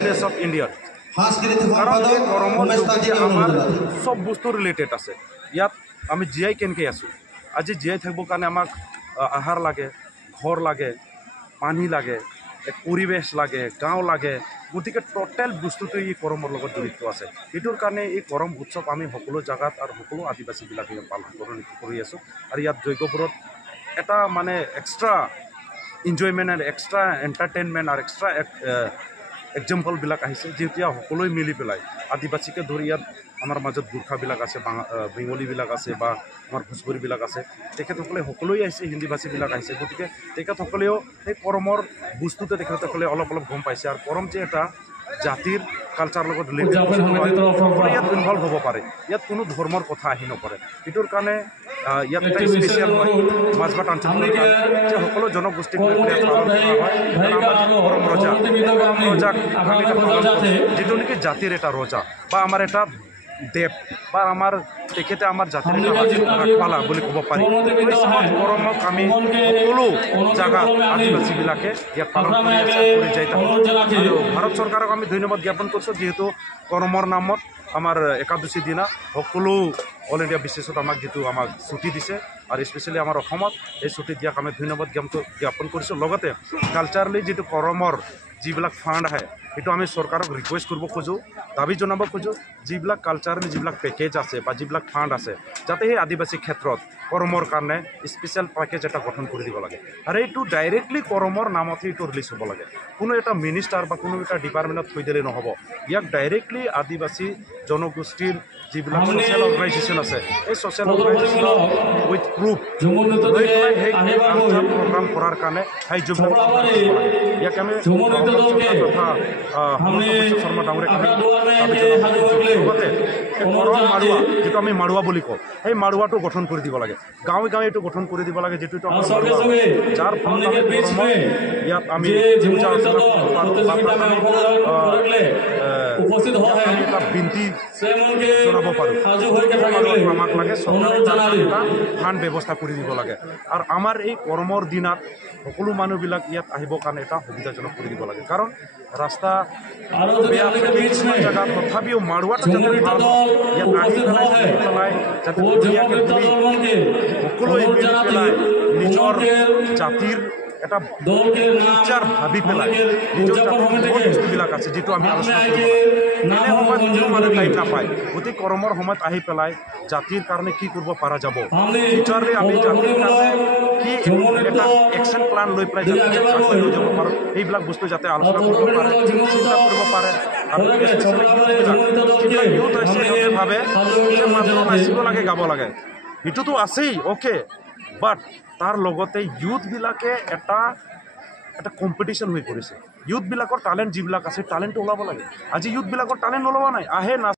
Place of ইণ্ডিয়াত কাৰণ এই গৰমত আমাৰ চব বস্তু ৰিলেটেড আছে। ইয়াত আমি জীয়াই কেনেকৈ আছোঁ, আজি জীয়াই থাকিবৰ কাৰণে আমাক আহাৰ লাগে, ঘৰ লাগে, পানী লাগে, পৰিৱেশ লাগে, গাঁও লাগে। গতিকে টোটেল বস্তুটো এই গৰমৰ লগত জড়িত আছে। এইটোৰ কাৰণে এই গৰম উৎসৱ আমি সকলো জেগাত আৰু সকলো আদিবাসীবিলাকে পালন কৰি আছোঁ। আৰু ইয়াত যজ্ঞপুৰত এটা মানে এক্সট্ৰা এনজয়মেণ্ট আৰু এক্সট্ৰা এণ্টাৰটেইনমেণ্ট আৰু এক্সট্ৰা এক্সাম্পলবিলাক আহিছে, যেতিয়া সকলোৱে মিলি পেলাই আদিবাসীকে ধৰি ইয়াত আমাৰ মাজত গোৰ্খাবিলাক আছে, বেংগলীবিলাক আছে বা আমাৰ ভোজপুৰীবিলাক আছে, তেখেতসকলে সকলোৱে আহিছে, হিন্দী ভাষীবিলাক আহিছে। গতিকে তেখেতসকলেও সেই কৰমৰ বস্তুতে তেখেতসকলে অলপ অলপ গম পাইছে। আৰু কৰম যে এটা জাতিৰ কালচাৰৰ লগত ৰিলেটেড সকলোৱে ইয়াত ইনভলভ হ'ব পাৰে, ইয়াত কোনো ধৰ্মৰ কথা আহি নপৰে। সেইটোৰ কাৰণে ইয়াত এটা স্পেচিয়েল হয় মাজবাট অঞ্চলৰ কাৰণে যে সকলো জনগোষ্ঠীক লৈ পেলাই পালন কৰা হয়। আমাৰ কৰম ৰজাক যিটো নেকি জাতিৰ এটা ৰজা বা আমাৰ এটা দেৱ বা আমাৰ তেখেতে আমাৰ জাতিৰ ৰাখৱালা বুলি ক'ব পাৰি। কৰমক আমি সকলো জেগাত আদিবাসীবিলাকে ইয়াত পালন কৰি আছে, কৰি যাই থাকোঁ। আৰু ভাৰত চৰকাৰক আমি ধন্যবাদ জ্ঞাপন কৰিছোঁ, যিহেতু কৰমৰ নামত আমাৰ একাদশী দিনা সকলো অল ইণ্ডিয়া বেচিছত আমাক ছুটি দিছে। আৰু স্পেচিয়েলি আমাৰ অসমত এই ছুটি দিয়াক আমি ধন্যবাদ জ্ঞাপন কৰিছোঁ। লগতে কালচাৰেলি যিটো কৰমৰ যিবিলাক ফাণ্ড আহে, সেইটো আমি চৰকাৰক ৰিকুৱেষ্ট কৰিব খোজোঁ, দাবী জনাব খোজোঁ, যিবিলাক কালচাৰেল যিবিলাক পেকেজ আছে বা যিবিলাক ফাণ্ড আছে, যাতে সেই আদিবাসী ক্ষেত্ৰত কৰমৰ কাৰণে স্পেচিয়েল পেকেজ এটা গঠন কৰি দিব লাগে। আৰু এইটো ডাইৰেক্টলি কৰমৰ নামতে এইটো ৰিলিজ হ'ব লাগে। কোনো এটা মিনিষ্টাৰ বা কোনো এটা ডিপাৰ্টমেণ্টত থৈ দিলে নহ'ব। ইয়াক ডাইৰেক্টলি আদিবাসী জনগোষ্ঠীৰ যিবিলাক ছ'চিয়েল অৰ্গেনাইজেশ্যন আছে, এই ছ'চিয়েল অৰ্গেনাইজেশ্যনৰ উইথ প্ৰুফ লৈ পেলাই সেই কালচাৰ প্ৰগ্ৰাম কৰাৰ কাৰণে সেই যোগদান কৰিব লাগে। ইয়াক আমি তথা হেমন্ত শৰ্মা ডাঙৰীয়াক আমি লগতে কৰম মাৰুৱা, যিটো আমি মাৰুৱা বুলি কওঁ, সেই মাৰুৱাটো গঠন কৰি দিব লাগে। গাঁৱে গাঁৱে এইটো গঠন কৰি দিব লাগে, যিটো যাৰ ফলত ইয়াত আমি এটা বিনতি জনাব পাৰোঁ, আমাক লাগে চৰকাৰে এটা ফাণ্ড ব্যৱস্থা কৰি দিব লাগে। আৰু আমাৰ এই কৰমৰ দিনাত সকলো মানুহবিলাক ইয়াত আহিবৰ কাৰণে এটা সুবিধাজনক কৰি দিব লাগে। কাৰণ ৰাস্তা বেয়া থাকে কিছুমান জেগাত, তথাপিও মাৰুৱাটো যাতে ভাল ইয়াত আহি পেলাই যাতে ধুনীয়াকৈ সকলোৱে মিলি পেলাই নিজৰ জাতিৰ এটা ফিউচাৰ ভাবি পেলাই নিজৰ জাতিৰ বস্তুবিলাক আছে, যিটো আমি আলোচনা কৰিব লাগে। এনে সময়ত কোনো মানুহ টাইম নাপায়, গতিকে কৰমৰ সময়ত আহি পেলাই জাতিৰ কাৰণে কি কৰিব পৰা যাব, ফিউচাৰলি আমি জাতিৰ কাৰণে কি এটা একশ্যন প্লান লৈ পেলাই যাতে লৈ যাব পাৰোঁ, সেইবিলাক বস্তু যাতে আলোচনা কৰিব পাৰে, চিন্তা কৰিব পাৰে। আৰু যিবিলাক ইউথ আছে সিহঁতে ভাবে যে মাত্ৰ নাচিব লাগে, গাব লাগে, সেইটোতো আছেই অ'কে, বাট তাৰ লগতে ইউথবিলাকে এটা কম্পিটিশ্যন হৈ পৰিছে। ইউথবিলাকৰ টেলেণ্ট যিবিলাক আছে, টেলেণ্টটো ওলাব লাগে। আজি ইউথবিলাকৰ টেলেণ্ট ওলোৱা নাই, আহে